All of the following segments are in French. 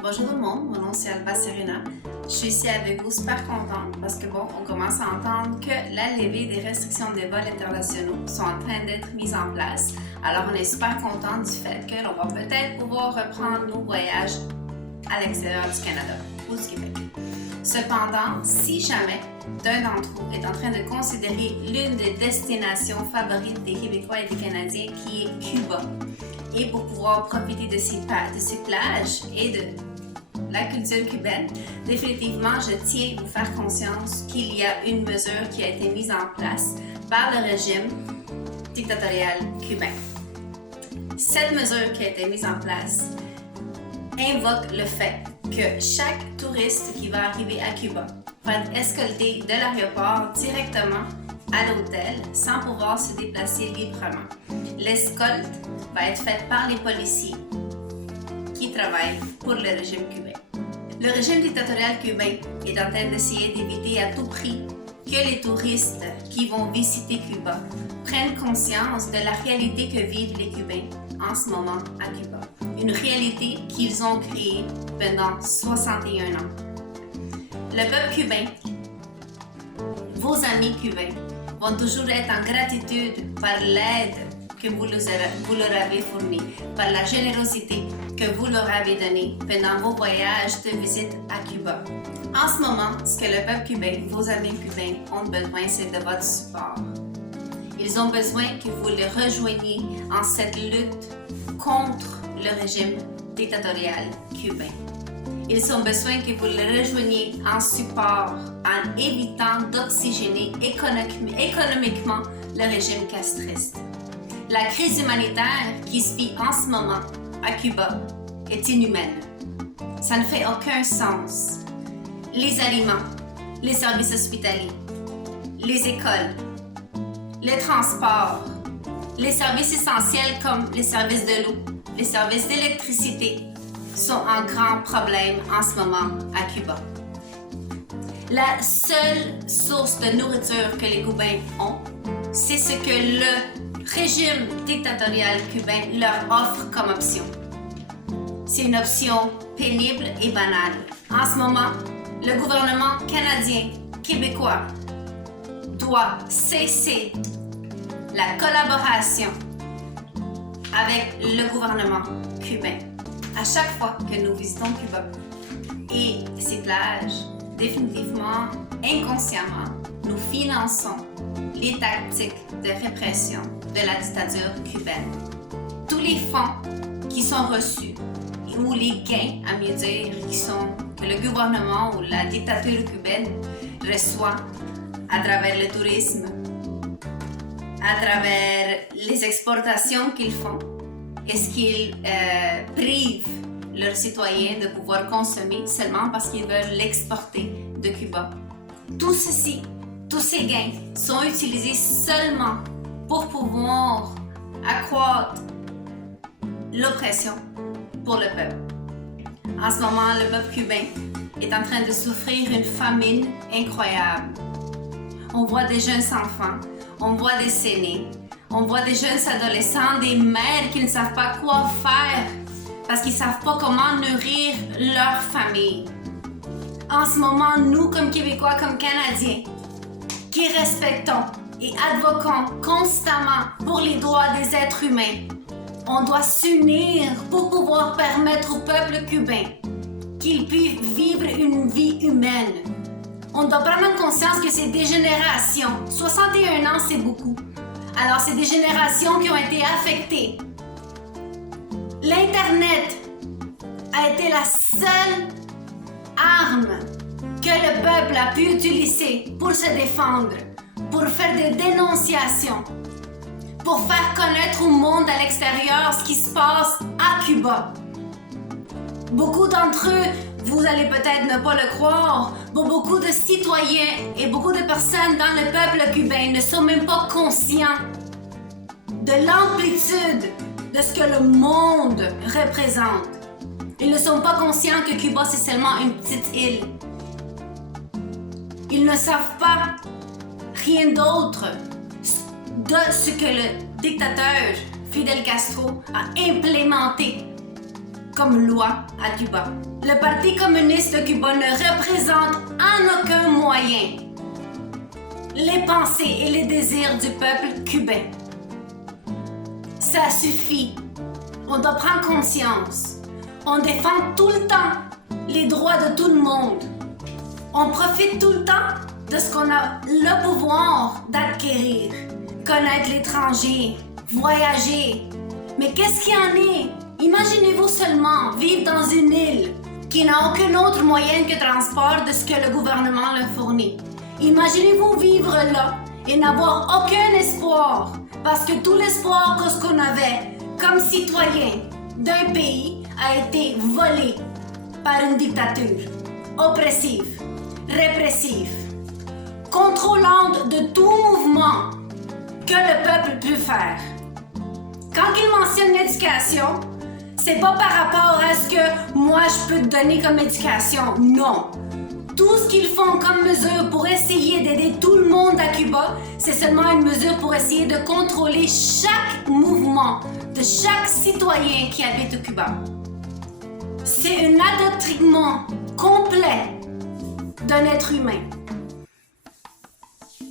Bonjour tout le monde, mon nom c'est Alba Serena. Je suis ici avec vous super contente parce que on commence à entendre que la levée des restrictions des vols internationaux sont en train d'être mises en place. Alors on est super content du fait que l'on va peut-être pouvoir reprendre nos voyages à l'extérieur du Canada ou du Québec. Cependant, si jamais d'un d'entre vous est en train de considérer l'une des destinations favorites des Québécois et des Canadiens qui est Cuba, et pour pouvoir profiter de ces plages et de la culture cubaine, définitivement, je tiens à vous faire conscience qu'il y a une mesure qui a été mise en place par le régime dictatorial cubain. Cette mesure qui a été mise en place invoque le fait que chaque touriste qui va arriver à Cuba va être escolté de l'aéroport directement à l'hôtel sans pouvoir se déplacer librement. L'escolte va être faite par les policiers qui travaillent pour le régime cubain. Le régime dictatorial cubain est en train d'essayer d'éviter à tout prix que les touristes qui vont visiter Cuba prennent conscience de la réalité que vivent les Cubains en ce moment à Cuba. Une réalité qu'ils ont créée pendant 61 ans. Le peuple cubain, vos amis cubains, vont toujours être en gratitude par l'aide que vous leur avez fournie, par la générosité que vous leur avez donnée pendant vos voyages de visite à Cuba. En ce moment, ce que le peuple cubain, vos amis cubains ont besoin, c'est de votre support. Ils ont besoin que vous les rejoigniez en cette lutte contre le régime dictatorial cubain. Ils ont besoin que vous les rejoigniez en support, en évitant d'oxygéner économiquement le régime castriste. La crise humanitaire qui se vit en ce moment à Cuba est inhumaine. Ça ne fait aucun sens. Les aliments, les services hospitaliers, les écoles, les transports, les services essentiels comme les services de l'eau, les services d'électricité sont en grand problème en ce moment à Cuba. La seule source de nourriture que les Cubains ont, c'est ce que le régime dictatorial cubain leur offre comme option. C'est une option pénible et banale. En ce moment, le gouvernement canadien, québécois, doit cesser la collaboration avec le gouvernement cubain. À chaque fois que nous visitons Cuba et ses plages, définitivement, inconsciemment, nous finançons les tactiques de répression de la dictature cubaine. Tous les fonds qui sont reçus, ou les gains, à mieux dire, que le gouvernement ou la dictature cubaine reçoit à travers le tourisme, à travers les exportations qu'ils font, est-ce qu'ils privent leurs citoyens de pouvoir consommer seulement parce qu'ils veulent l'exporter de Cuba. Tout ceci, tous ces gains sont utilisés seulement pour pouvoir accroître l'oppression pour le peuple. En ce moment, le peuple cubain est en train de souffrir une famine incroyable. On voit des jeunes enfants, on voit des aînés, on voit des jeunes adolescents, des mères qui ne savent pas quoi faire parce qu'ils ne savent pas comment nourrir leur famille. En ce moment, nous, comme Québécois, comme Canadiens, qui respectons et advoquons constamment pour les droits des êtres humains, on doit s'unir pour pouvoir permettre au peuple cubain qu'il puisse vivre une vie humaine. On doit prendre conscience que c'est des générations. 61 ans, c'est beaucoup. Alors, c'est des générations qui ont été affectées. L'Internet a été la seule arme que le peuple a pu utiliser pour se défendre, pour faire des dénonciations, pour faire connaître au monde à l'extérieur ce qui se passe à Cuba. Beaucoup d'entre eux, vous allez peut-être ne pas le croire, mais beaucoup de citoyens et beaucoup de personnes dans le peuple cubain ne sont même pas conscients de l'amplitude de ce que le monde représente. Ils ne sont pas conscients que Cuba, c'est seulement une petite île. Ils ne savent pas rien d'autre de ce que le dictateur Fidel Castro a implémenté comme loi à Cuba. Le Parti communiste de Cuba ne représente en aucun moyen les pensées et les désirs du peuple cubain. Ça suffit. On doit prendre conscience. On défend tout le temps les droits de tout le monde. On profite tout le temps de ce qu'on a le pouvoir d'acquérir. Connaître l'étranger, voyager. Mais qu'est-ce qu'il y en est? Imaginez-vous seulement vivre dans une île qui n'a aucun autre moyen que transport de ce que le gouvernement leur fournit. Imaginez-vous vivre là et n'avoir aucun espoir parce que tout l'espoir que ce qu'on avait comme citoyen d'un pays a été volé par une dictature oppressive, répressive, contrôlante de tout mouvement que le peuple peut faire. Quand il mentionne l'éducation, c'est pas par rapport à ce que moi je peux te donner comme éducation, non. Tout ce qu'ils font comme mesure pour essayer d'aider tout le monde à Cuba, c'est seulement une mesure pour essayer de contrôler chaque mouvement de chaque citoyen qui habite au Cuba. C'est un adoctrinement complet d'un être humain.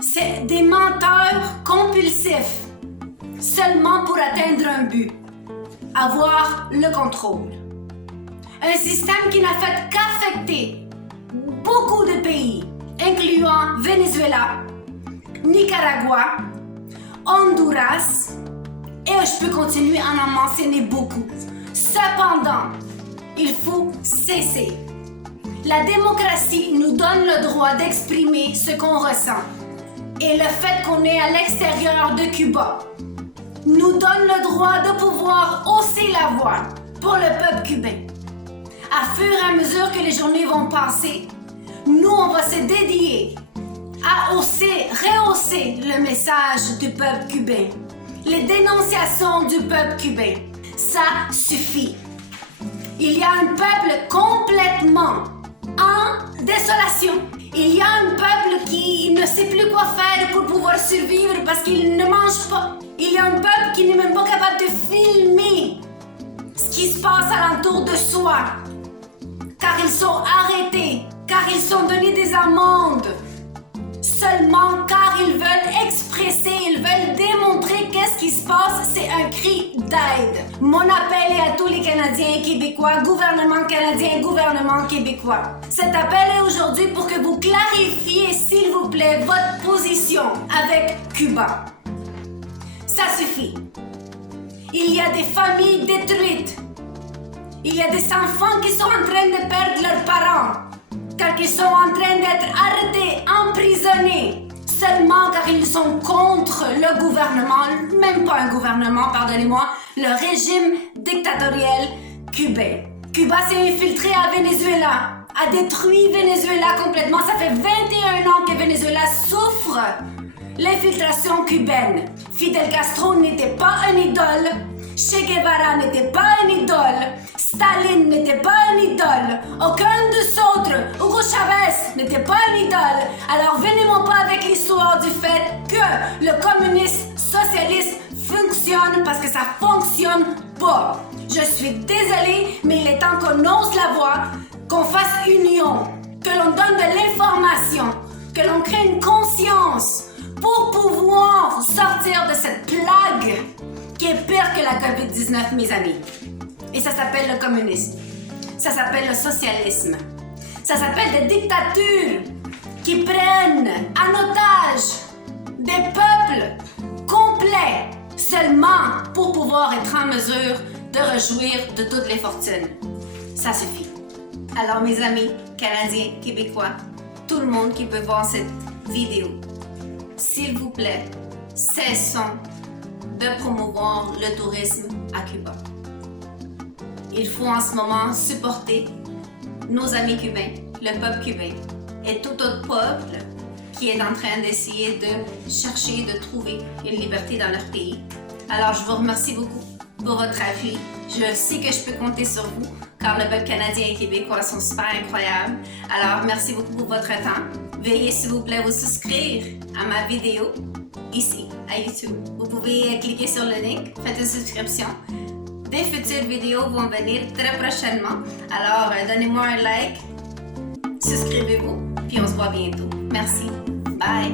C'est des menteurs compulsifs seulement pour atteindre un but, avoir le contrôle. Un système qui n'a fait qu'affecter beaucoup de pays, incluant Venezuela, Nicaragua, Honduras, et je peux continuer à en mentionner beaucoup. Cependant, il faut cesser. La démocratie nous donne le droit d'exprimer ce qu'on ressent. Et le fait qu'on est à l'extérieur de Cuba nous donne le droit de pouvoir hausser la voix pour le peuple cubain. À fur et à mesure que les journées vont passer, nous, on va se dédier à rehausser le message du peuple cubain, les dénonciations du peuple cubain. Ça suffit. Il y a un peuple complètement en désolation. Il y a un peuple qui ne sait plus quoi faire pour pouvoir survivre parce qu'il ne mange pas. Il y a un peuple qui n'est même pas capable de filmer ce qui se passe alentour de soi. Car ils sont arrêtés, car ils sont donnés des amendes. Seulement car ils veulent expresser, ils veulent démontrer qu'est-ce qui se passe, c'est un cri d'aide. Mon appel est à tous les Canadiens et Québécois, gouvernement canadien, gouvernement québécois. Cet appel est aujourd'hui pour que vous clarifiez, s'il vous plaît, votre position avec Cuba. Ça suffit. Il y a des familles détruites. Il y a des enfants qui sont en train de perdre leurs parents. Car ils sont en train d'être arrêtés, emprisonnés, seulement car ils sont contre le gouvernement, même pas un gouvernement, pardonnez-moi, le régime dictatorial cubain. Cuba s'est infiltré à Venezuela, a détruit Venezuela complètement. Ça fait 21 ans que Venezuela souffre l'infiltration cubaine. Fidel Castro n'était pas un idole, Che Guevara n'était pas un idole, Staline n'était pas un idole, aucun de ceux autres, Hugo Chavez n'était pas un idole. Alors venez-moi pas avec l'histoire du fait que le communisme socialiste fonctionne parce que ça fonctionne pas. Je suis désolée, mais il est temps qu'on ose la voix, qu'on fasse union, que l'on donne de l'information, que l'on crée une conscience pour pouvoir sortir de cette plague qui est pire que la COVID-19, mes amis. Et ça s'appelle le communisme. Ça s'appelle le socialisme. Ça s'appelle des dictatures qui prennent en otage des peuples complets seulement pour pouvoir être en mesure de rejouir de toutes les fortunes. Ça suffit. Alors mes amis canadiens, québécois, tout le monde qui peut voir cette vidéo, s'il vous plaît, cessons de promouvoir le tourisme à Cuba. Il faut en ce moment supporter nos amis cubains, le peuple cubain et tout autre peuple qui est en train d'essayer de chercher, de trouver une liberté dans leur pays. Alors je vous remercie beaucoup pour votre appui. Je sais que je peux compter sur vous car le peuple canadien et québécois sont super incroyables. Alors merci beaucoup pour votre temps. Veuillez s'il vous plaît vous souscrire à ma vidéo ici à YouTube. Vous pouvez cliquer sur le link, faites une subscription. Des futures vidéos vont venir très prochainement. Alors, donnez-moi un like, souscrivez-vous, puis on se voit bientôt. Merci. Bye!